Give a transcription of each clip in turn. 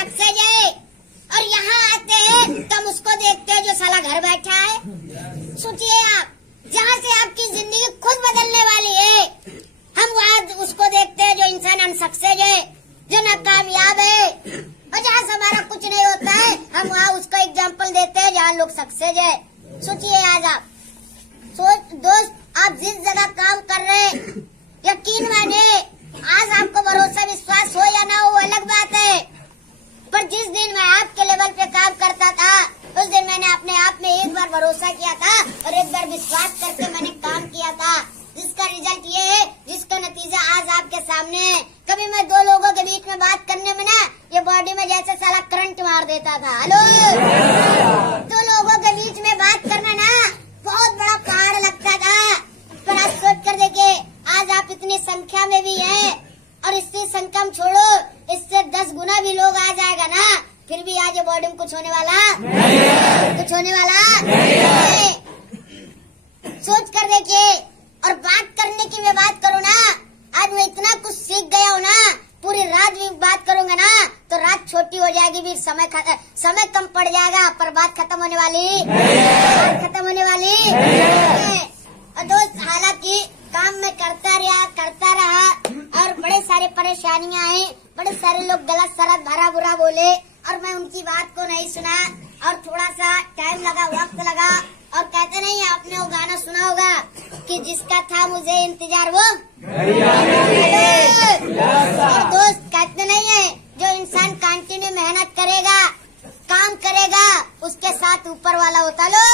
Success है, और यहाँ आते हैं तो हम उसको देखते हैं जो साला घर बैठा है। सोचिए आप, जहाँ से आपकी जिंदगी खुद बदलने वाली है, हम वहाँ उसको देखते हैं जो इंसान अनसक्सेस है, जो नाकामयाब है, और जहाँ से हमारा कुछ नहीं होता है हम वहाँ उसका एग्जाम्पल देते हैं जहाँ लोग सक्सेस है। सोचिए आज आप, दोस्त आप जिस जगह काम कर रहे हैं, यकीन माने आज आपको भरोसा विश्वास हो या ना हो अलग बात है, पर जिस दिन मैं आपके लेवल पे काम करता था उस दिन मैंने अपने आप में एक बार भरोसा किया था और एक बार विश्वास करके मैंने काम किया था, जिसका रिजल्ट ये है, जिसका नतीजा आज आपके सामने है। कभी मैं दो लोगों के बीच में बात करने में ना ये बॉडी में जैसे साला करंट मार देता था। हेलो, दो लोगों के बीच में बात करना ना बहुत बड़ा पहाड़ लगता था, पर आज सोच कर देखे आज आप इतनी संख्या में भी हैं, और इससे संख्या में छोड़ो, इससे 10 गुना भी लोग आ जाएगा ना, फिर भी आज ये बॉडी में कुछ होने वाला नहीं, कुछ होने वाला नहीं। सोच कर देखिए, और बात करने की मैं बात करूँ ना, आज मैं इतना कुछ सीख गया हूँ ना, पूरी रात भी बात करूंगा ना तो रात छोटी हो जाएगी, भी समय कम पड़ जाएगा, पर बात खत्म होने वाली, बात खत्म होने वाली। और दोस्त हालांकि काम में करता रहा और बड़े सारे परेशानियां आई, बड़े सारे लोग गलत सलत भरा बुरा बोले और मैं उनकी बात को नहीं सुना, और थोड़ा सा टाइम लगा, वक्त लगा, और कहते नहीं आपने वो गाना सुना होगा कि जिसका था मुझे इंतजार वो और दोस्त कहते नहीं है जो इंसान कंटिन्यू मेहनत करेगा, काम करेगा, उसके साथ ऊपर वाला होता लो।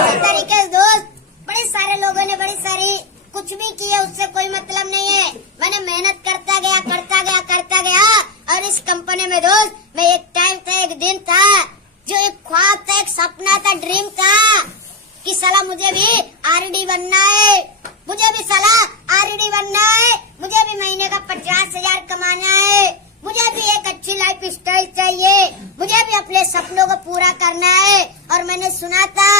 इसी तरीके से दोस्त बड़े सारे लोगों ने बड़ी सारी कुछ भी किया, उससे कोई मतलब नहीं है। मैंने मेहनत करता गया और इस कंपनी में दोस्त मैं एक टाइम था, एक दिन था, जो एक ख्वाब था, एक सपना था, ड्रीम था कि साला मुझे भी आरडी बनना है, मुझे भी साला आरडी बनना है, मुझे भी महीने का 50,000 कमाना है, मुझे भी एक अच्छी लाइफ स्टाइल चाहिए, मुझे भी अपने सपनों को पूरा करना है। और मैंने सुना था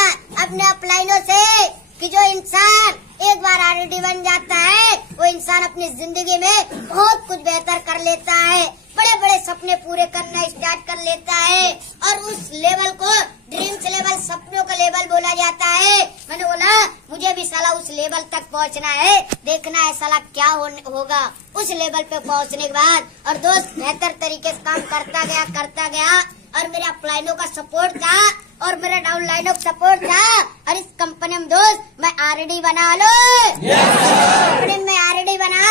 अपने अपलाइनों से कि जो इंसान एक बार आरडी बन जाता है वो इंसान अपनी जिंदगी में बहुत कुछ बेहतर कर लेता है, बड़े बड़े सपने पूरे करना स्टार्ट कर लेता है, और उस लेवल को ड्रीम्स लेवल, सपनों का लेवल बोला जाता है। मैंने बोला मुझे भी साला उस लेवल तक पहुंचना है, देखना है साला क्या होगा उस लेवल पे पहुंचने के बाद। और दोस्त बेहतर तरीके से काम करता गया और मेरे अपलाइनों का सपोर्ट था और मेरा डाउनलाइनों का सपोर्ट था, और इस कंपनी में दोस्त मैं आरडी बना लो, कंपनी में आरडी बना,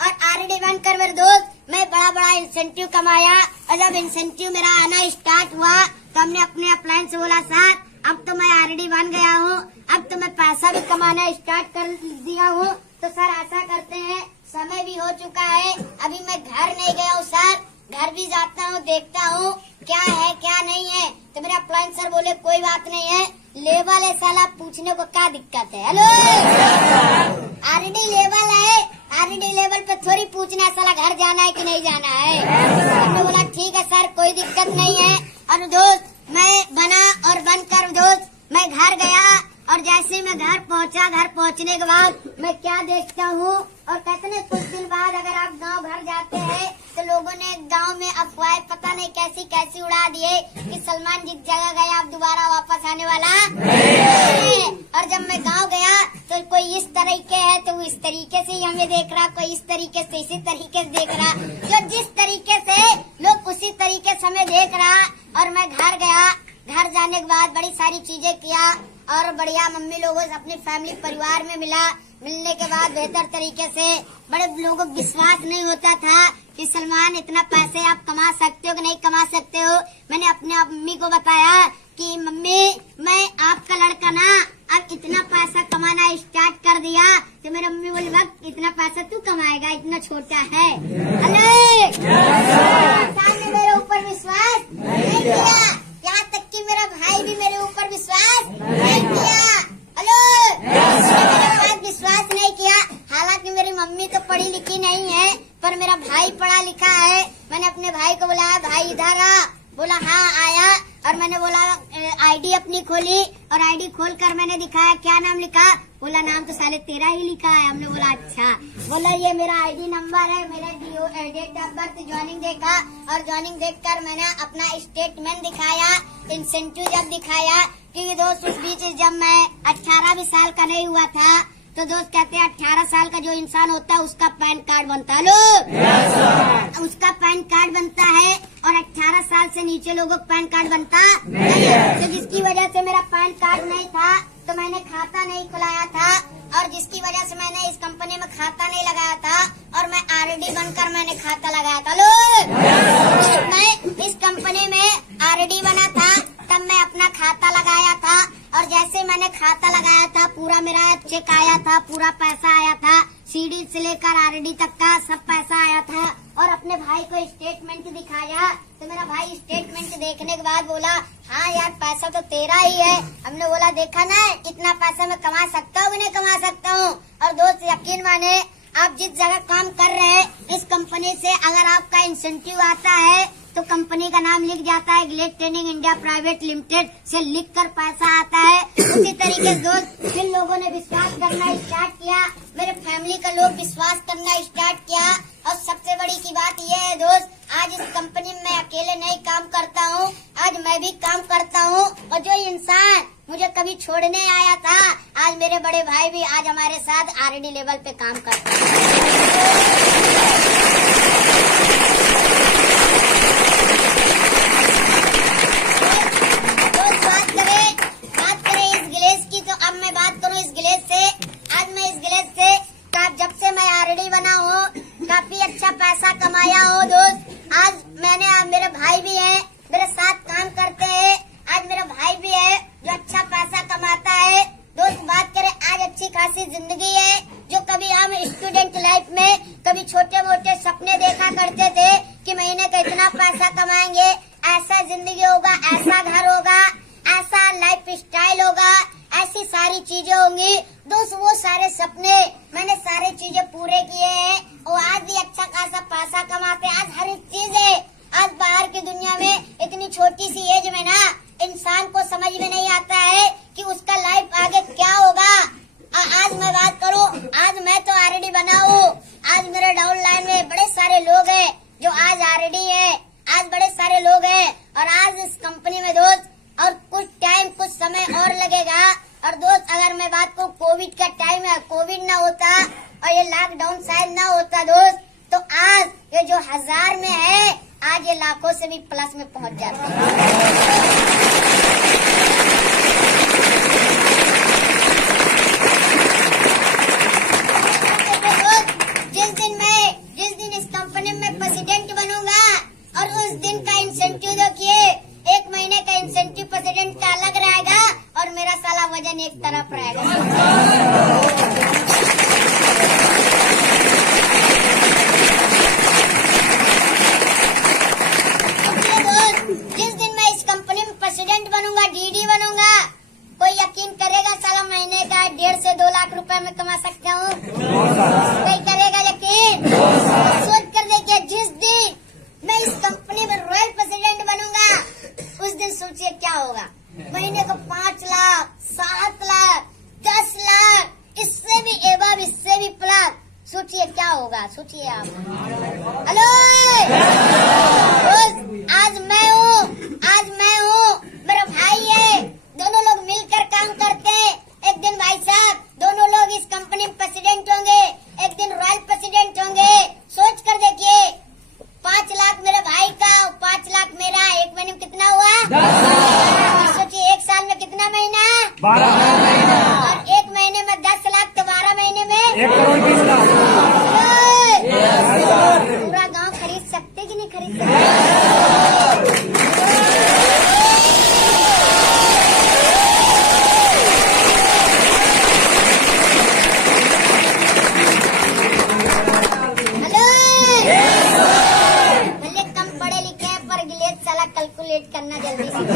और आरडी बनकर मेरे दोस्त मैं बड़ा इंसेंटिव कमाया, और जब इंसेंटिव मेरा आना स्टार्ट हुआ तो हमने अपने अपलाइन से बोला सर अब तो मैं आरडी बन गया हूँ, अब तो मैं पैसा भी कमाना स्टार्ट कर दिया हूँ, तो सर ऐसा करते हैं समय भी हो चुका है, अभी मैं घर नहीं गया हूँ सर, घर भी जाता हूँ, देखता हूँ क्या है क्या नहीं है। तो मेरा अपलाइन सर बोले कोई बात नहीं है, लेवल है साला, पूछने को क्या दिक्कत है। हेलो, आरडी लेवल है, आरडी लेवल पे थोड़ी पूछना है साला घर जाना है कि नहीं जाना है। हमने बोला ठीक है सर कोई दिक्कत नहीं है। और दोस्त मैं बना और बनकर दोस्त मैं घर गया, और जैसे मैं घर पहुंचा, घर पहुंचने के बाद मैं क्या देखता हूँ, और कहते हैं कुछ दिन बाद अगर आप गांव घर जाते हैं तो लोगों ने गांव में अफवाह पता नहीं कैसी उड़ा दिए कि सलमान जिस जगह गया आप दोबारा वापस आने वाला नहीं। और जब मैं गांव गया तो कोई इस तरीके है तो वो इस तरीके से ही हमें देख रहा, कोई इस तरीके से इसी तरीके से देख रहा, जो जिस तरीके से लोग उसी तरीके से हमें देख रहा। और मैं घर गया, घर जाने के बाद बड़ी सारी चीजें किया और बढ़िया मम्मी लोगों से अपनी फैमिली परिवार में मिला, मिलने के बाद बेहतर तरीके से बड़े लोगों को विश्वास नहीं होता था कि सलमान इतना पैसे आप कमा सकते हो कि नहीं कमा सकते हो। मैंने अपने मम्मी को बताया कि मम्मी मैं आपका लड़का ना अब इतना पैसा कमाना स्टार्ट कर दिया, तो मेरी मम्मी बोली वक्त इतना पैसा तू कमाएगा, इतना छोटा है। अरे मेरे ऊपर विश्वास नहीं किया, यहाँ तक कि मेरा भाई भी मेरे ऊपर विश्वास नहीं किया। हेलो, मेरे विश्वास नहीं किया। हालांकि मेरी मम्मी तो पढ़ी लिखी नहीं है, पर मेरा भाई पढ़ा लिखा है। मैंने अपने भाई को बुलाया, भाई इधर आ, बोला हाँ आया, और मैंने बोला आईडी अपनी खोली, और आईडी खोलकर मैंने दिखाया क्या नाम लिखा, बोला नाम तो साले तेरा ही लिखा है। हमने बोला अच्छा, बोला ये मेरा आईडी नंबर है, मेरा डेट ऑफ बर्थ, ज्वाइनिंग देखा और ज्वाइनिंग देखकर मैंने अपना स्टेटमेंट दिखाया, इंसेंटिव जब दिखाया कि दोस्त उस बीच जब मैं 18 भी साल का नहीं हुआ था तो दोस्त कहते हैं 18 साल का जो इंसान होता है उसका पैन कार्ड बनता है। लो उसका पैन कार्ड बनता है और 18 साल से नीचे लोगों का पैन कार्ड बनता नहीं है। तो जिसकी वजह से मेरा पैन कार्ड नहीं था तो मैंने खाता नहीं खुलाया था और जिसकी वजह से मैंने इस कंपनी में खाता नहीं लगाया था और मैं आरडी बनकर मैंने खाता लगाया था। लो मैं इस कंपनी में आरडी बना था तब मैं अपना खाता लगाया था और जैसे मैंने खाता लगाया था पूरा मेरा चेक आया था, पूरा पैसा आया था, सीडी से लेकर आरडी तक का सब पैसा आया था और अपने भाई को स्टेटमेंट दिखाया तो मेरा भाई स्टेटमेंट देखने के बाद बोला हाँ यार पैसा तो तेरा ही है। हमने बोला देखा ना इतना पैसा मैं कमा सकता हूँ कि नहीं कमा सकता हूँ। और दोस्त यकीन माने आप जिस जगह काम कर रहे हैं इस कंपनी से अगर आपका इंसेंटिव आता है तो कंपनी का नाम लिख जाता है Glade Training India Private Limited से लिखकर पैसा आता है। उसी तरीके से दोस्त जिन लोगों ने विश्वास करना स्टार्ट किया, मेरे फैमिली का लोग विश्वास करना स्टार्ट किया और सबसे बड़ी की बात यह है दोस्त आज इस कंपनी में मैं अकेले नहीं काम करता हूँ, आज मैं भी काम करता हूँ और जो इंसान मुझे कभी छोड़ने आया था आज मेरे बड़े भाई भी आज हमारे साथ आरडी लेवल पे काम करते हैं। काफी अच्छा पैसा कमाया हो दोस्त। आज मैंने मेरे भाई भी है मेरे साथ काम करते हैं, आज मेरा भाई भी है जो अच्छा पैसा कमाता है। दोस्त बात करें आज अच्छी खासी जिंदगी है जो कभी हम स्टूडेंट लाइफ में कभी छोटे मोटे सपने देखा करते थे कि महीने का इतना पैसा कमाएंगे, ऐसा जिंदगी होगा, ऐसा घर होगा, ऐसा लाइफ स्टाइल होगा, ऐसी सारी चीजें होंगी। दोस्त वो सारे सपने मैंने सारी चीजें पूरे किए हैं और आज भी अच्छा खासा पैसा कमाते हैं। आज हर एक चीज है, आज बाहर की दुनिया में इतनी छोटी सी एज में ना इंसान को समझ में नहीं आता है कि उसका लाइफ आगे क्या होगा। आज मैं बात करूं, आज मैं तो आरडी बना हूँ, आज मेरे डाउन लाइन में बड़े सारे लोग हैं जो आज आरडी है, आज बड़े सारे लोग हैं और आज इस कंपनी में दोस्त और कुछ टाइम कुछ समय और लगेगा। और दोस्त अगर मैं बात करूं कोविड का टाइम है, कोविड ना होता और ये लॉकडाउन शायद ना होता दोस्त तो आज ये जो 1000 में है आज ये लाखों से भी प्लस में पहुंच जाते हैं। जिस दिन इस कंपनी में प्रेसिडेंट बनूंगा और उस दिन का इंसेंटिव देखिए 1 महीने का इंसेंटिव प्रेसिडेंट का अलग रहेगा और मेरा साला वजन एक तरफ रहेगा। जिस दिन मैं इस कंपनी में प्रेसिडेंट बनूंगा, डीडी बनूंगा, कोई यकीन करेगा साला महीने का 1.5 से 2 लाख रुपए में कमा सकता हूँ? कोई करेगा यकीन? सोच कर देखिए जिस दिन मैं इस कंपनी में रॉयल प्रेसिडेंट बनूंगा उस दिन सोचिए क्या होगा। महीने को 5 लाख, 7 लाख, 10 लाख, इससे भी एवं इससे भी प्लस, सोचिए क्या होगा, सोचिए आप। हेलो आज मैं हूँ, मेरा भाई है, दोनों लोग मिलकर काम करते हैं। एक दिन भाई साहब दोनों लोग इस कंपनी में प्रेसिडेंट होंगे, एक दिन रॉयल प्रेसिडेंट होंगे। सोच कर देखिए 5 लाख मेरे भाई का, 5 लाख मेरा, 1 महीने में कितना हुआ? सोचिए 1 साल में कितना महीना? 12 महीना। और 1 महीने में 10 लाख तो 12 महीने में 1 करोड़ 20 लाख। पूरा गांव खरीद सकते कि नहीं खरीद सकते? कैलकुलेट करना जल्दी सीखो।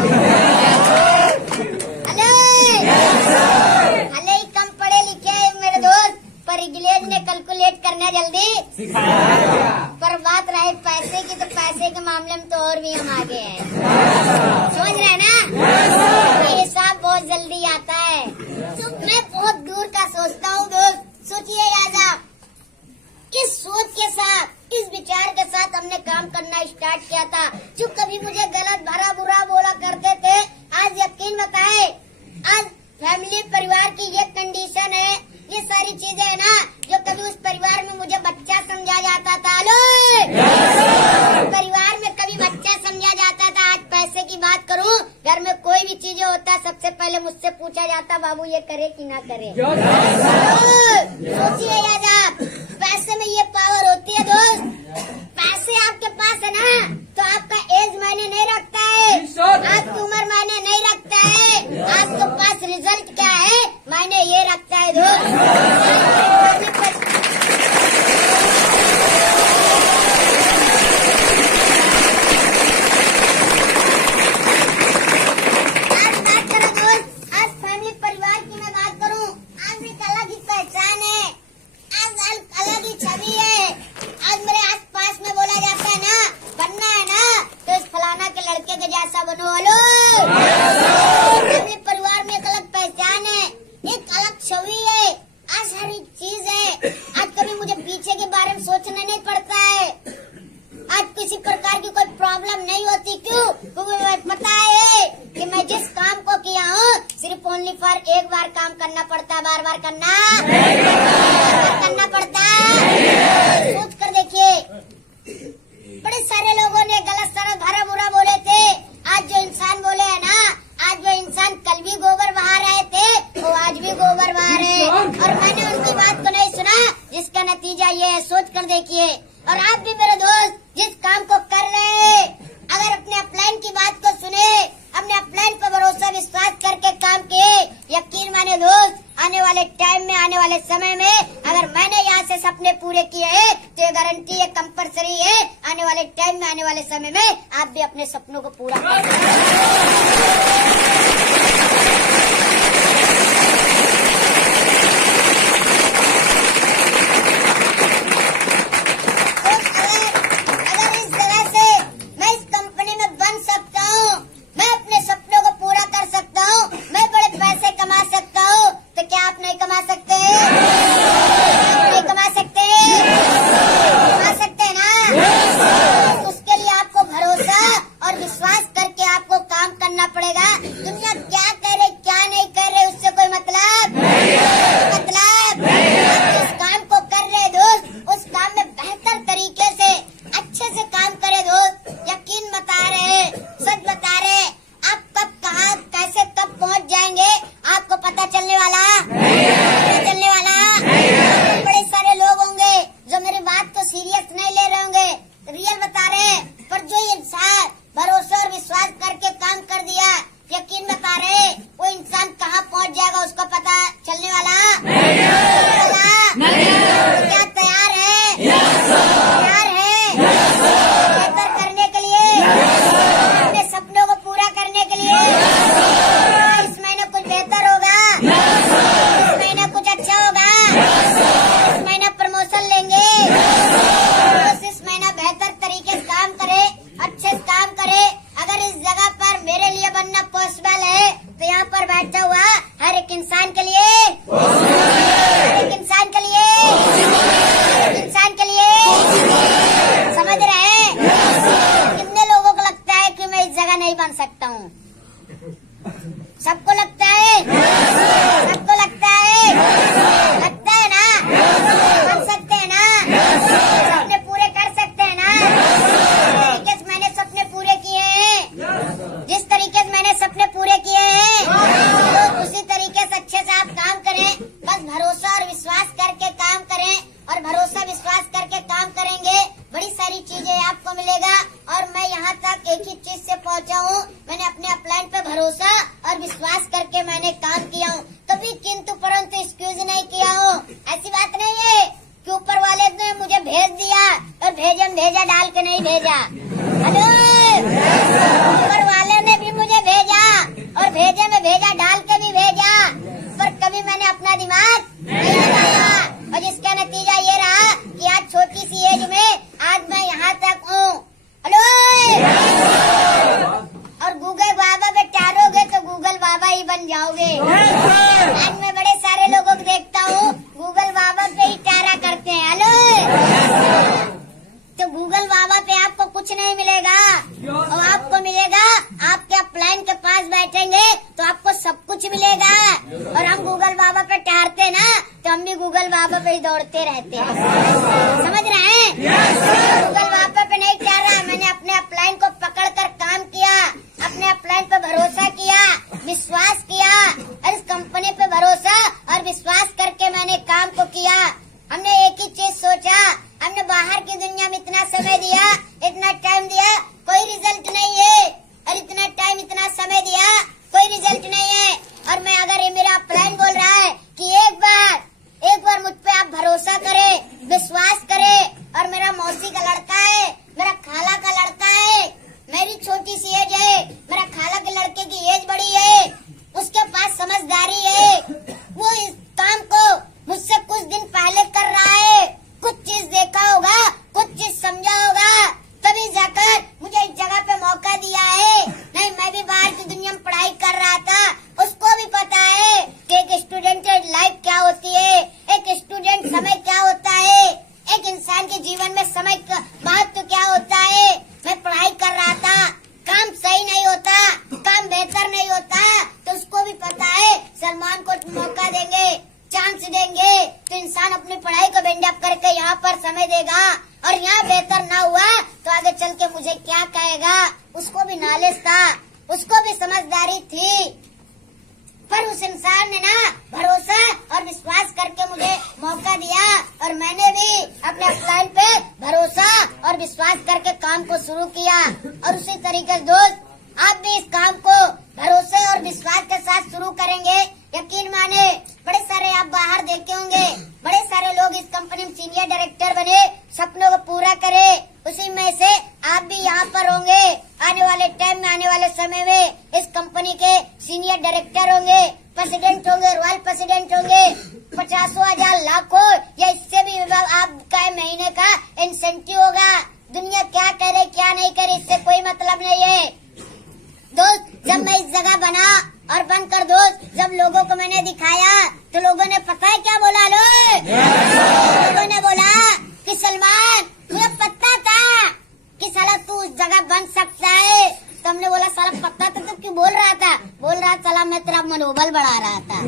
भले ही कम पढ़े लिखे मेरे दोस्त पर इंग्लिश ने कैलकुलेट करना जल्दी सिखाया। पर बात रहे पैसे की तो पैसे के मामले में तो और भी हम आगे हैं, समझ रहे हैं ना? ये हिसाब बहुत जल्दी आता है। तो मैं बहुत दूर का सोचता हूँ दोस्त। सोचिए याद आप इस सोच के साथ, इस विचार के साथ करना स्टार्ट किया था। जो कभी मुझे गलत भरा बुरा बोला करते थे, आज यकीन बताए, आज फैमिली परिवार की ये कंडीशन है, ये सारी चीजें है ना, जो कभी उस परिवार में मुझे बच्चा समझा जाता था, परिवार में कभी बच्चा समझा जाता था, आज पैसे की बात करूं, घर में कोई भी चीजें होता है सबसे पहले मुझसे पूछा जाता, बाबू ये करे कि ना करे। सोचिए आप, पैसे में ये पावर होती है दोस्त। पैसे आपके पास है ना, तो आपका एज मायने नहीं रखता है, आपकी उम्र मायने नहीं रखता है, आपके पास रिजल्ट क्या है मायने ये रखता है दोस्त। आज बात करो दोस्त, आज फैमिली परिवार की मैं बात करूं, आज एक अलग ही पहचान है, आज अलग ही छवि है। आज मेरे आस पास में बोला जाता है ना, बनना है ना तो इस फलाना के लड़के के जैसा बनो। फैमिली परिवार में एक अलग पहचान है, एक अलग छवि है, आज हर एक चीज है। आज कभी मुझे पीछे के बारे में सोचना नहीं पड़ता है, आज किसी प्रकार की कोई प्रॉब्लम नहीं होती। क्यों? क्योंकि मुझे पता है कि मैं जिस काम को किया हूँ सिर्फ ओनली फॉर एक बार काम करना पड़ता है, बार बार करना पड़ता है। सोच कर देखिए, बड़े सारे लोगों ने गलत सलत भरा बुरा बोले थे, आज जो इंसान बोले है ना, आज जो इंसान कल भी गोबर बहा रहे थे वो आज भी गोबर बहा रहे, और मैंने उनकी बात को नहीं सुना, जिसका नतीजा ये है। सोच कर देखिए, और आप भी मेरे दोस्त जिस काम को कर रहे हैं, अगर अपने अपलाइन की बात को सुने, अपने अपलाइन पर भरोसा विश्वास करके काम किए, यकीन माने दोस्त, आने वाले टाइम में, आने वाले समय में अगर मैंने यहाँ से सपने पूरे किए हैं तो ये गारंटी है, कंपलसरी है, आने वाले टाइम में, आने वाले समय में आप भी अपने सपनों को पूरा सबको लगता है, सबको लगता है ना, कर सकते हैं ना, सपने पूरे कर सकते हैं ना। जिस तरीके से मैंने सपने पूरे किए हैं, जिस तरीके से मैंने सपने पूरे किए हैं, तो उसी तरीके से अच्छे से आप काम करें। बस भरोसा और विश्वास करके काम करें, और भरोसा विश्वास करके काम करेंगे, बड़ी सारी चीजें आपको मिलेगा। और मैं यहाँ तक एक ही चीज से पहुँचा हूँ, मैंने अपने अपलाइन पे भरोसा और विश्वास करके मैंने काम किया हूँ, कभी किंतु परंतु एक्सक्यूज नहीं किया हूँ। ऐसी बात नहीं है कि ऊपर वाले ने मुझे भेज दिया और भेजा डाल के नहीं भेजा। हेलो, ऊपर वाले ने भी मुझे भेजा और भेजे में भेजा डाल के भी भेजा, पर कभी मैंने अपना दिमाग नहीं लगाया, और जिसका नतीजा ये रहा कि आज छोटी सी एज में आज मैं यहाँ तक हूँ। हेलो, और गूगल बाबा पे टारोगे तो गूगल बाबा ही बन जाओगे। आज मैं बड़े सारे लोगों को देखता हूँ गूगल बाबा पे ही टारा करते हैं। हेलो, तो गूगल बाबा पे आपको कुछ नहीं मिलेगा, और आपको मिलेगा आपके अपलाइन के पास बैठेंगे तो आपको सब कुछ मिलेगा। और हम गूगल बाबा पे ठहरते ना तो हम भी गूगल बाबा पे ही दौड़ते रहते हैं, समझ रहे हैं? गूगल बाबा पे नहीं ठहर रहा, मैंने अपने अपलाइन को पकड़ कर काम किया, अपने अपलाइन पे भरोसा किया, विश्वास किया, और इस कंपनी पे भरोसा और विश्वास करके मैंने काम को किया। हमने एक ही चीज सोचा, हमने बाहर की दुनिया में इतना समय दिया, इतना टाइम दिया, कोई रिजल्ट नहीं है, और इतना टाइम इतना समय दिया, कोई रिजल्ट नहीं है। और मैं अगर ये मेरा अपलाइन बोल रहा है कि एक बार मुझ पे आप भरोसा करें, विश्वास करें, और मेरा मौसी का लड़का है, मेरा खाला का लड़का है, मेरी छोटी सी एज है, मेरा खाला के लड़के की एज बड़ी है, उसके पास समझदारी है, वो इस काम को मुझसे कुछ दिन पहले कर रहा है, कुछ चीज देखा होगा, कुछ चीज समझा होगा, तभी जाकर मुझे इस जगह पे मौका दिया है। नहीं, मैं भी बाहर की दुनिया में पढ़ाई कर रहा था, उसको भी पता है कि एक स्टूडेंट लाइफ क्या होती है, एक स्टूडेंट समय क्या होता है, एक इंसान के जीवन में समय का महत्व क्या होता है। मैं पढ़ाई कर रहा था, काम सही नहीं होता, काम बेहतर नहीं होता, तो उसको भी पता है सलमान को मौका देंगे, चांस देंगे तो इंसान अपनी पढ़ाई को बेंड अप करके यहाँ पर समय देगा, और यहाँ बेहतर ना हुआ तो आगे चल के मुझे क्या कहेगा। उसको भी नॉलेज था, उसको भी समझदारी थी, पर उस इंसान ने ना भरोसा और विश्वास करके मुझे मौका दिया, और मैंने भी अपने अपलाइन पे भरोसा और विश्वास करके काम को शुरू किया। और उसी तरीके से दोस्त, आप भी इस काम को भरोसे और विश्वास के साथ शुरू करेंगे, यकीन माने बड़े सारे आप बाहर देखे होंगे, बड़े सारे लोग इस कंपनी में सीनियर डायरेक्टर बने, सपनों को पूरा करे, उसी में से आप भी यहाँ पर होंगे। आने वाले टाइम में, आने वाले समय में इस कंपनी के सीनियर डायरेक्टर होंगे, प्रेसिडेंट होंगे, रॉयल प्रेसिडेंट होंगे, 50,000 लाखों या इससे भी आपका महीने का इंसेंटिव होगा। दुनिया क्या करे क्या नहीं करे इससे कोई मतलब नहीं है दोस्त। जब मैं इस जगह बना और बनकर दोस्त, जब लोगों को मैंने दिखाया तो लोगों ने पता है क्या बोला? लोगों ने बोला कि सलमान, मुझे पता था कि साला तू उस जगह बन सकता है। तो हमने बोला साला पता था तो क्यों बोल रहा था? बोल रहा साला मैं तेरा मनोबल बढ़ा रहा था।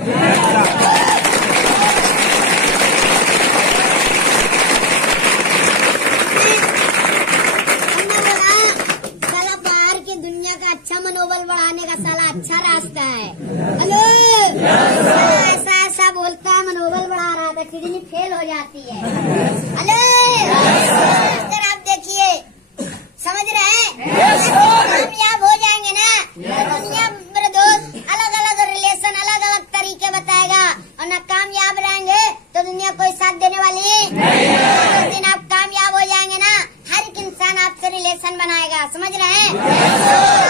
अच्छा मनोबल बढ़ाने का साला अच्छा रास्ता है। हेलो, ऐसा बोलता है मनोबल बढ़ा रहा था, किडनी फेल हो जाती है। हेलो, अगर आप देखिए, समझ रहे हैं, कामयाब हो जाएंगे ना तो दुनिया मेरे दोस्त अलग अलग रिलेशन, अलग अलग तरीके बताएगा, और ना कामयाब रहेंगे तो दुनिया कोई साथ देने वाली नहीं। दिन आप कामयाब हो जाएंगे ना, हर एक इंसान आपसे रिलेशन बनाएगा, समझ रहे हैं?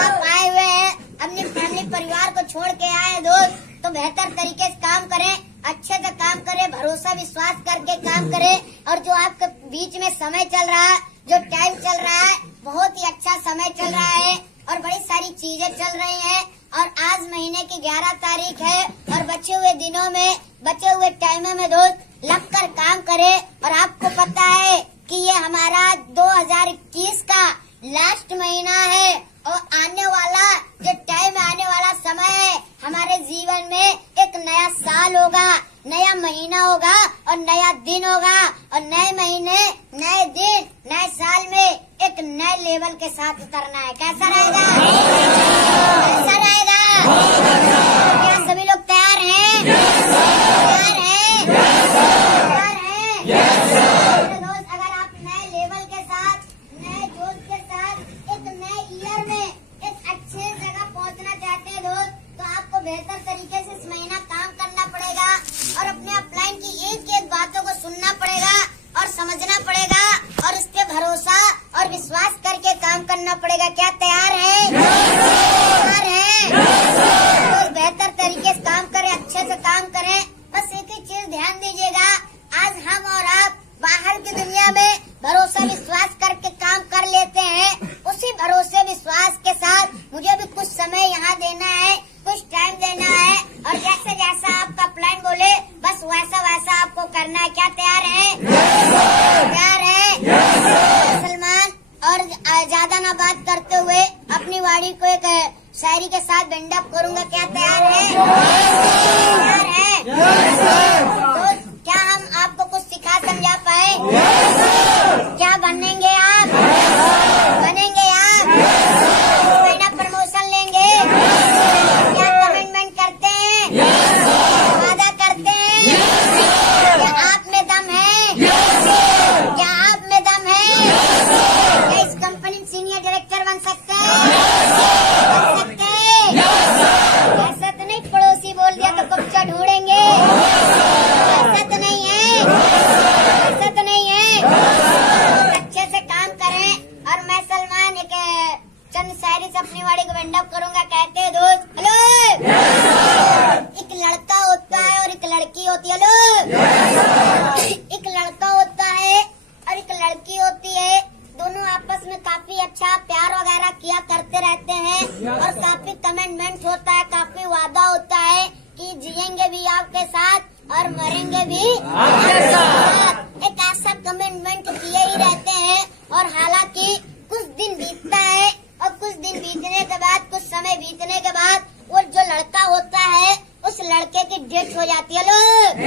आप आए हुए हैं, अपनी फैमिली परिवार को छोड़ के आए दोस्त, तो बेहतर तरीके से काम करें, अच्छे से काम करें, भरोसा विश्वास करके काम करें। और जो आपके बीच में समय चल रहा है, जो टाइम चल रहा है, बहुत ही अच्छा समय चल रहा है, और बड़ी सारी चीजें चल रही हैं। और आज महीने की 11 तारीख है, और बचे हुए दिनों में, बचे हुए टाइमों में दोस्त लगकर काम करें। और आपको पता है कि ये हमारा 2021 का लास्ट महीना है, और आने वाला जो टाइम, आने वाला समय है, हमारे जीवन में एक नया साल होगा, नया महीना होगा, और नया दिन होगा। और नए महीने, नए दिन, नए साल में एक नए लेवल के साथ उतरना है। कैसा रहेगा? कैसा रहेगा? क्या सभी लोग तैयार हैं? तैयार हैं? तैयार हैं? दोस्त, अगर आप नए लेवल के साथ, नए जोश के साथ, एक नए ईयर में एक अच्छे जगह पहुंचना चाहते हैं दोस्त, तो आपको बेहतर तरीके से इस महीना काम करना पड़ेगा, और अपने अपलाइन की एक एक बातों को सुनना पड़ेगा और समझना पड़ेगा, और उस पे भरोसा और विश्वास करके काम करना पड़ेगा। क्या तैयार है? तैयार है? तो बेहतर तरीके से काम करें, अच्छे से काम ज्यादा ना बात करते हुए अपनी वाणी को एक शायरी के साथ बेंड अप करूंगा। क्या तैयार है? तैयार है? तो क्या हम आपको कुछ सिखा समझा पाए? क्या बनेंगे आप? बनेंगे आप? महीना प्रमोशन लेंगे? क्या कमिटमेंट करते हैं? वादा करते हैं? क्या आप में दम है? क्या आप में दम है? क्या इस कंपनी सीनियर डायरेक्टर बन सकते हैं? बन सकते हैं? ऐसा तो नहीं पड़ोसी बोल दिया तो कब्जा ढूंढेंगे? ऐसा तो नहीं है? ऐसा तो नहीं है? अच्छे से काम करें। और मैं सलमान एक चंद शायरी से अपनी वाणी को बेंड अप करूंगा। कहते हैं दोस्त, हेलो, एक लड़का होता है और एक लड़की होती है। हेलो, एक लड़का होता है और एक लड़की होती है। दोनों आपस में काफी अच्छा प्यार वगैरह किया करते रहते हैं और काफी कमिटमेंट होता है, काफी वादा होता है कि जिएंगे भी आपके साथ और मरेंगे भी आपके साथ। एक ऐसा कमिटमेंट किए ही रहते हैं। और हालांकि कुछ दिन बीतता है और कुछ दिन बीतने के बाद, कुछ समय बीतने के बाद वो जो लड़का होता है उस लड़के की डेथ हो जाती है। लोग,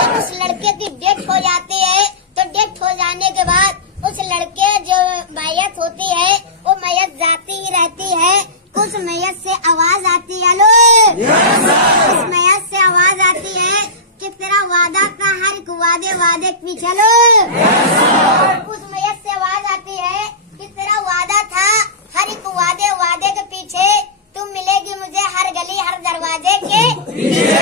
जब उस लड़के की डेथ हो जाती है तो डेथ हो जाने के बाद उस लड़के जो मैयत होती है वो मैयत जाती ही रहती है। कुछ मैयत से आवाज आती है। लोग, उस मैयत से आवाज आती है कि तेरा वादा था हर एक वादे वादे के पीछे। लोग, उस मैयत से आवाज आती है कि तेरा वादा था हर एक वादे वादे के पीछे, तुम मिलेगी मुझे हर गली हर दरवाजे के पीछे।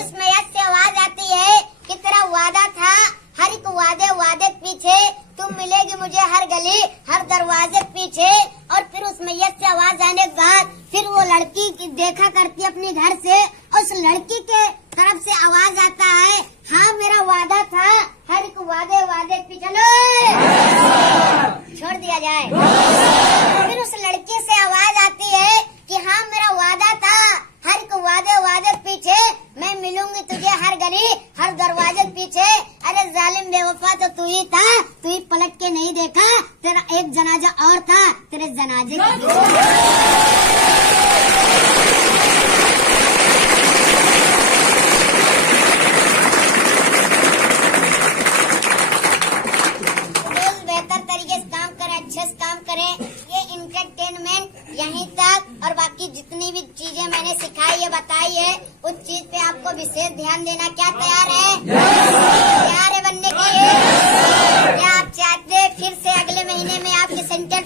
उस मैयत से आवाज आती है कि तेरा वादा था हर एक वादे वादे के पीछे, तुम मिलेगी मुझे हर गली हर दरवाजे के पीछे। और फिर उस मैयत से आवाज आने के बाद फिर वो लड़की की देखा करती है अपने घर से। उस लड़की के तरफ से आवाज आता है, हाँ मेरा वादा था हर एक वादे वादे के पीछे। छोड़ दिया जाए। फिर उस लड़के से आवाज आती है कि हाँ मेरा वादा था हर एक वादे वादे के पीछे, मैं मिलूंगी तुझे हर गली हर दरवाजे के पीछे। अरे जालिम बेवफा तो तू ही था, तू ही पलट के नहीं देखा, तेरा एक जनाजा और था तेरे जनाजे के। काम करें। ये इंटरटेनमेंट यहीं तक, और बाकी जितनी भी चीजें मैंने सिखाई है बताई है उस चीज पे आपको विशेष ध्यान देना। क्या तैयार है? तैयार है बनने के लिए? क्या आप चाहते फिर से अगले महीने में आपके सेंटर